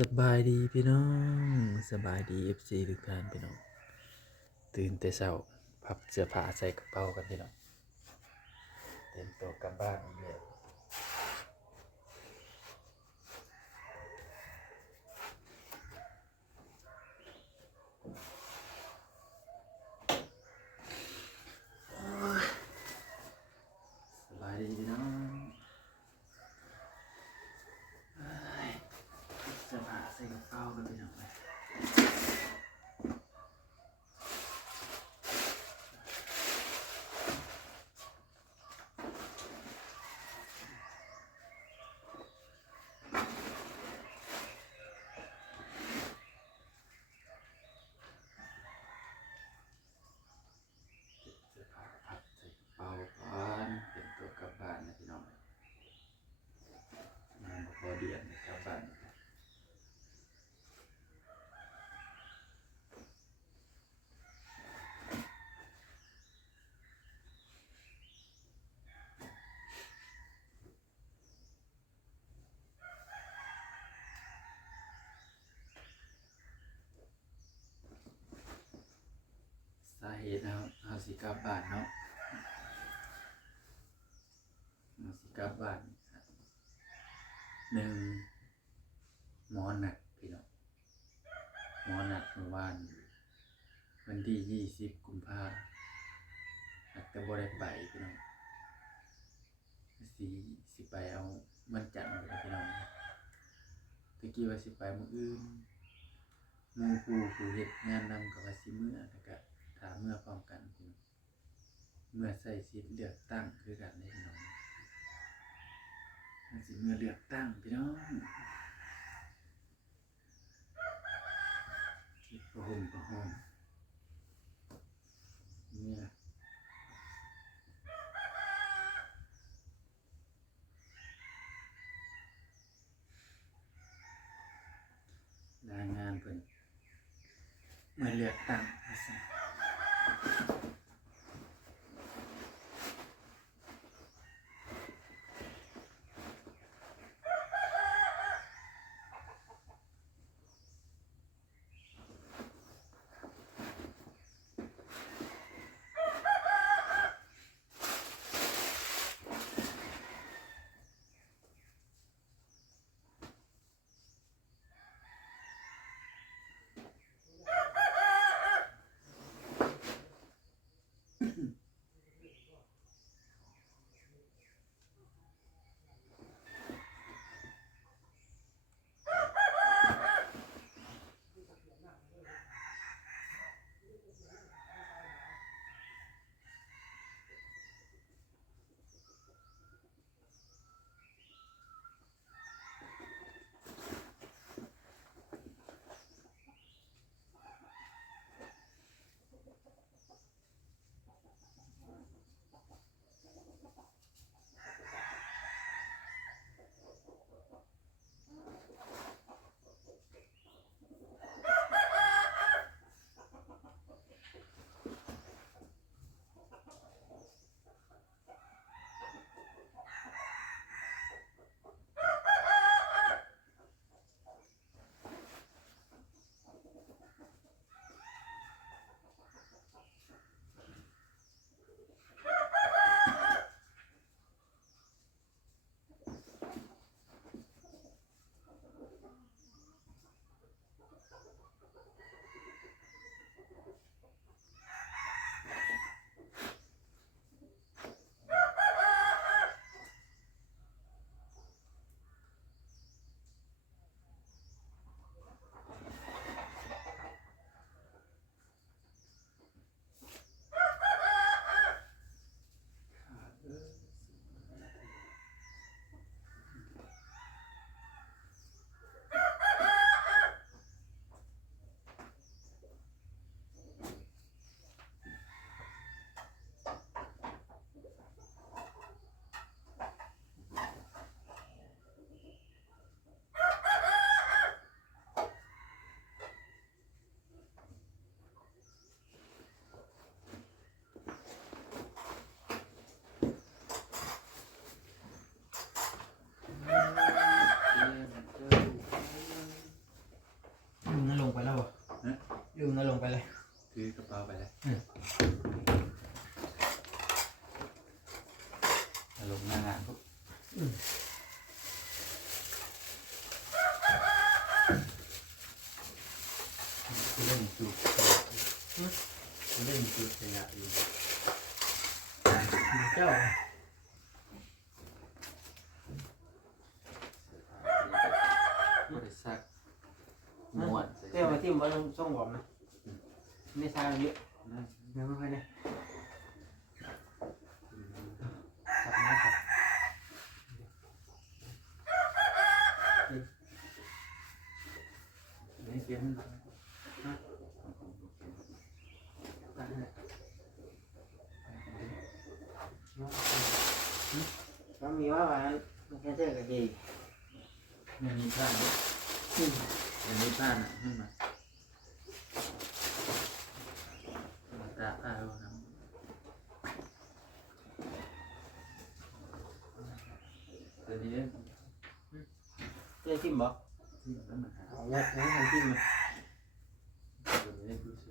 สบายดีพี่น้องสบายดีFCทุกท่านพี่น้องตื่นแต่เช้าพับเสื้อผ้าใส่กระเป๋ากันพี่น้องเตรียมตัวกลับบ้านอีกแล้วสบายดีพี่น้องเสื้อผ้าใส่กระเป๋ากันพี่น้องเสื้อผ้าพับใส่กระเป๋าก่อนเตรียมตัวกลับบ้านนะพี่น้องงานบ่พอเดือนกลับบ้านสาเหตุนะครับเอาสิกลับบ้านเนาะเอาสิกลับบ้านหนึ่งหมอนัดพี่น้องหมอนัดเมื่อวานวันที่20 กุมภาพันธ์แต่บ่ได้ไปพี่น้องสิไปเอาวันจันทร์เลยพี่น้องตะกี้ว่าสิไปมื้ออื่นหมู่ผู้เฮ็ดงานนำก็ว่าสิมื้อแต่ก็ถามมื้อพร้อมกันพี่น้องเมื่อใส่สิทธิ์เลือกตั้งคือกันเด้พี่น้องมันสิมื้อเลือกตั้งพี่น้องเฮ็ดประหงประหอมเนี่ยรายงานเพิ่นเมื่อเลือกตั้งว่าซั่น ถือกระเป๋าไปแล้วลงหน้างานพวกเล่นจุดเล่นจุดขยะอยู่เจ้าบริษัทม้วนเจ้ามาที่มันส่งผมนะไม่ทราบเยอะเงินไม่ค่อยได้สับน้ำสับนี่เปลี่ยนก็มีว่าวันมันแค่เจอกันดีมันมีผ้าไหมมันมีผ้าน่ะขึ้นมาตาผ้าเราทำเดี๋ยวนี้เจ้าทิมบอก ที่มันมาหา เอาเงินเงินทิมมา เดี๋ยวนี้ดูสิ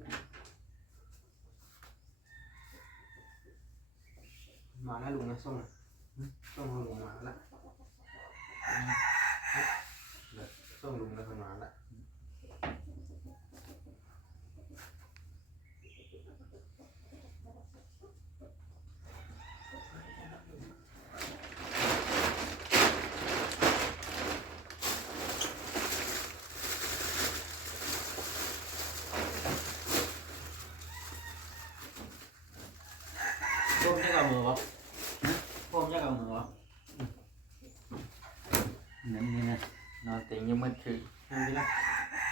มาแล้วลุงนะส่งส่งลุงมาแล้วส่งลุงแล้วคนมาแล้วพวกนี้กับมือวะพวกนี้กับมือวะ นั่นนี่นะนอนเต็งยังมืดคือ ทำดีละ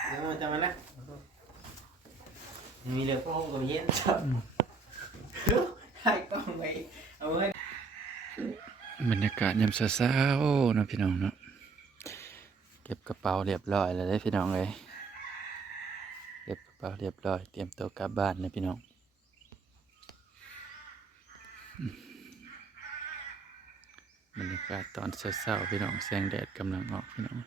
เดี๋ยวจะมาละมีเหลือพวกกับเย็นจับให้กล้องไปเอาไว้ บรรยากาศยามเช้าๆนะพี่น้องเนาะเก็บกระเป๋าเรียบร้อยแล้วได้พี่น้องเลยเก็บกระเป๋าเรียบร้อยเตรียมตัวกลับบ้านนะพี่น้องบรรยากาศตอนเช้าๆพี่น้องแสงแดดกำลังออกพี่น้อง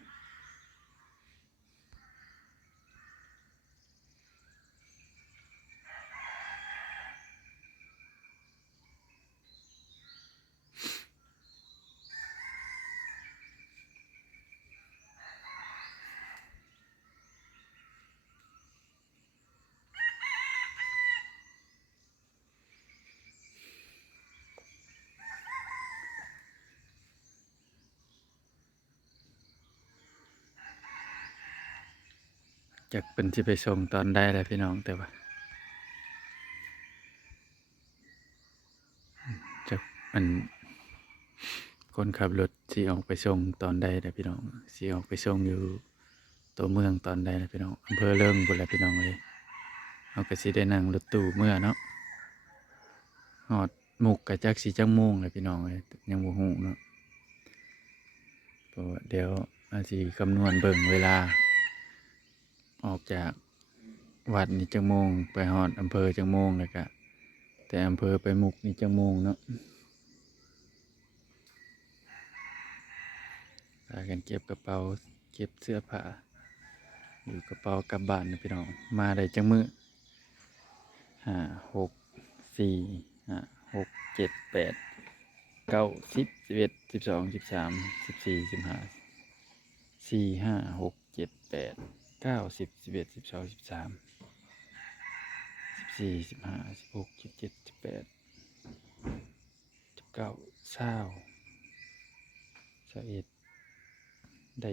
จากเป็นที่ไปส่งตอนได้แล้วพี่น้องแต่ว่าจากมันคนขับรถที่ออกไปส่งตอนใดแล้วพี่น้องที่ออกไปส่งอยู่ตัวเมืองตอนใดแล้วพี่น้องอำเภอเลิงบุรีพี่น้องเลยเอาก็สิได้นั่งรถตู้เมื่อเนาะหอดหมุกกับจักสีจังโมงเลยพี่น้องเลยยังบ่ฮู้เนาะเพราะว่าเดี๋ยวอาสิคำนวณเบิ่งเวลาออกจากวัดนี่จังโมงไปหอดอำเภอจังโมงเลยกะแต่อำเภอไปหมุกนี่จังโมงเนาะพากันเก็บกระเป๋าเก็บเสื้อผ้าอยู่กระเป๋ากลับบ้านนะพี่น้องมาได้จังมื้อ5 6 4 5 6 7 8 9 10 11 12 13 14 15 4 5 6 7 8 9 10 11 12 13 14 15 16 17 18 19 20 21ได้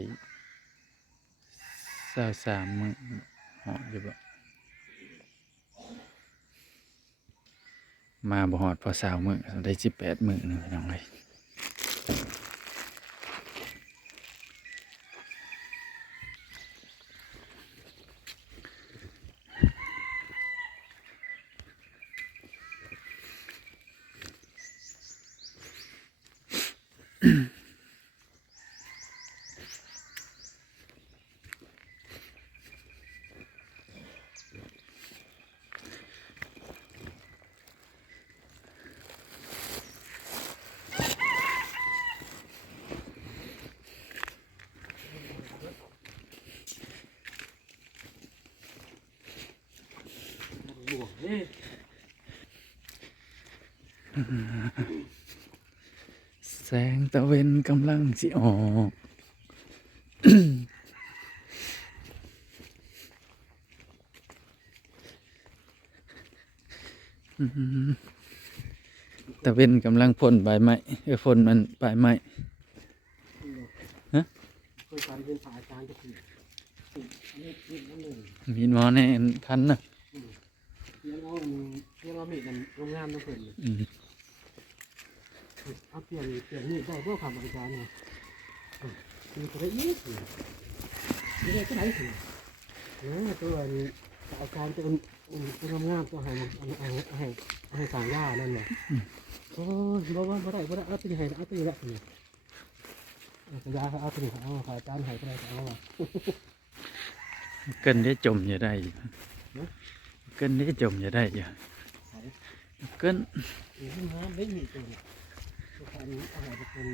23มื้อหอดอยู่บ่มาบ่ฮอดพอ20มื้อได้18มื้อนึงพี่น้องเอ้ย บวกเอ๊ะ แสงตะเวนกำลังสิออก ตะเวนกำลังพ่นใบไม้พ่นมันใบไม้ ฮะ เคยการเป็นผ่าอาจารย์ก็คืออันนี้นั่นหนึ่ง มีหมอแน่คันนะ เลี้ยงเอามีดกันโรงงานต้องเพิ่น อืม เอาเปลี่ยนมีดได้เพื่อความอาจารย์เนี่ยมีกระดิ่งไม่ได้ก็ไหนสิตัวนี้อาจารย์จะเป็นโรงงานตัวให้สางยานั่นเนี่ยโอ้ยบ่ได้เอาตัวนี้ให้เอาตัวนี้ละนี่ยาเอาตัวนี้เอาอาจารย์ให้ก็ได้เอาว่า เกินได้จมอย่าได้อยู่เกินได้จมอย่าได้อยู่เกิน น้ำไม่มีตัวนี้ตัวนี้อะไรจะเป็น